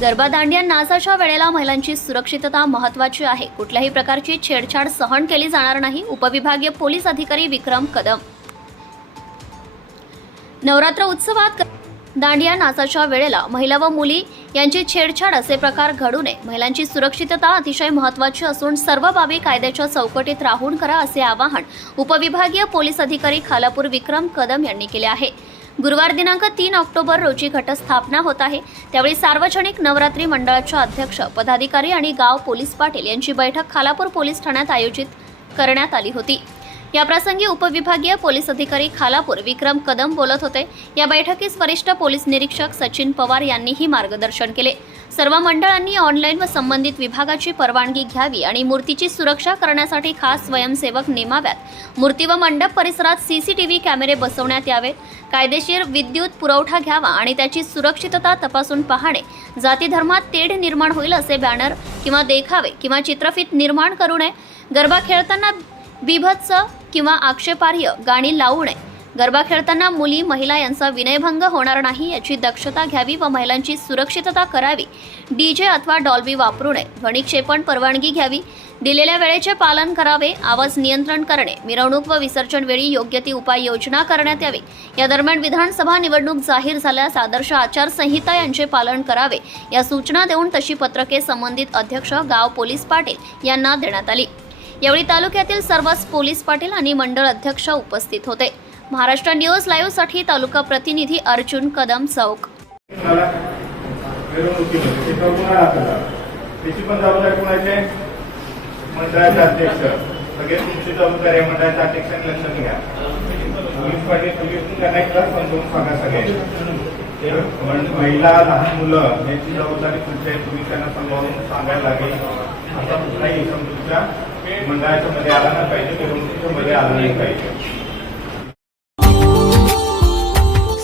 गरबादांडिया नासाच्या वेळेला महिलांची सुरक्षितता महत्वाची आहे. कुठल्याही प्रकारची छेडछाड सहन केली जाणार नाही उपविभागीय पोलीस अधिकारी विक्रम कदम. नवरात्र उत्सवात दांडिया नासाच्या वेळेला महिला व मुली यांची छेडछाड असे प्रकार घडू नये. महिलांची सुरक्षितता अतिशय महत्वाची असून सर्व बाबी कायद्याच्या चौकटीत राहून करा असे आवाहन उपविभागीय पोलीस अधिकारी खालापूर विक्रम कदम यांनी केले आहे. गुरुवार दिनांक तीन ऑक्टोबर रोजी घटस्थापना होत आहे. त्यावेळी सार्वजनिक नवरात्री मंडळाच्या अध्यक्ष पदाधिकारी आणि गाव पोलीस पाटील यांची बैठक खालापूर पोलीस ठाण्यात आयोजित करण्यात आली होती. याप्रसंगी उपविभागीय पोलीस अधिकारी खालापूर विक्रम कदम बोलत होते. या बैठकीस वरिष्ठ पोलीस निरीक्षक सचिन पवार यांनीही मार्गदर्शन केले. सर्व मंडळांनी ऑनलाईन व संबंधित विभागाची परवानगी घ्यावी आणि मूर्तीची सुरक्षा करण्यासाठी खास स्वयंसेवक नेमाव्यात. मूर्ती व मंडप परिसरात सीसीटीव्ही कॅमेरे बसवण्यात यावेत. कायदेशीर विद्युत पुरवठा घ्यावा आणि त्याची सुरक्षितता तपासून पाहणे. जाती धर्मात तेढ निर्माण होईल असे बॅनर किंवा देखावे किंवा चित्रफित निर्माण करू नये. गरबा खेळताना बिभत्स किंवा आक्षेपार्ह गाणी लावू नये. गरबा खेळताना मुली महिला यांचा विनयभंग होणार नाही याची दक्षता घ्यावी व महिलांची सुरक्षितता करावी. डीजे अथवा डॉल्बी वापरू नये. ध्वनिक्षेपण परवानगी घ्यावी. दिलेल्या वेळेचे पालन करावे. आवाज नियंत्रण करणे. मिरवणूक व विसर्जन वेळी योग्य ती उपाययोजना करण्यात यावी. या दरम्यान विधानसभा निवडणूक जाहीर झाल्यास आदर्श आचारसंहिता यांचे पालन करावे. या सूचना देऊन तशी पत्रके संबंधित अध्यक्ष गाव पोलीस पाटील यांना देण्यात आली. यावेळी तालुक्यातील सर्वच पोलीस पाटील आणि मंडळ अध्यक्ष उपस्थित होते. महाराष्ट्र न्यूज लाईव्हसाठी तालुका प्रतिनिधी अर्जुन कदम चौक. मंडळाचे अध्यक्ष सगळे आहे मंडळाच्या अध्यक्षांनी लक्षात घ्या पोलीस पाटील पोलीस त्यांना एक सांगा सगळे महिला लहान मुलं याची जबाबदारी तुमची आहे तुम्ही त्यांना समजावून सांगायला लागेल असा कुठलाही इसम मंडळाच्या मध्ये आला नाही पाहिजे मध्ये आला नाही पाहिजे.